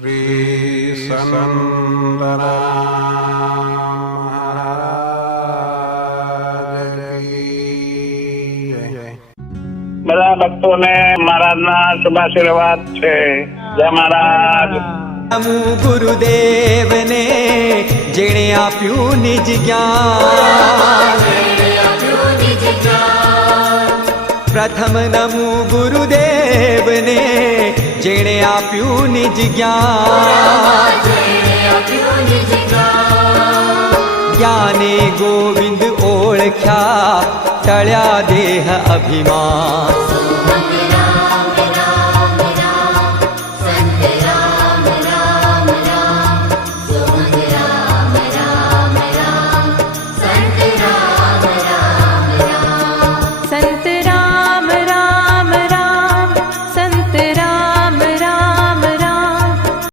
શ્રી બધા ભક્તોને મહારાજના શુભાશીર્વાદ છે. જય મહારાજ. નમો ગુરુદેવને જેણે આપ્યું નિજ જ્ઞાન. પ્રથમ નમો ગુરુદેવને જેણે આપ્યું નિજ જ્ઞાન. જ્ઞાને ગોવિંદ ઓળખ્યા ટળ્યા દેહ અભિમાન.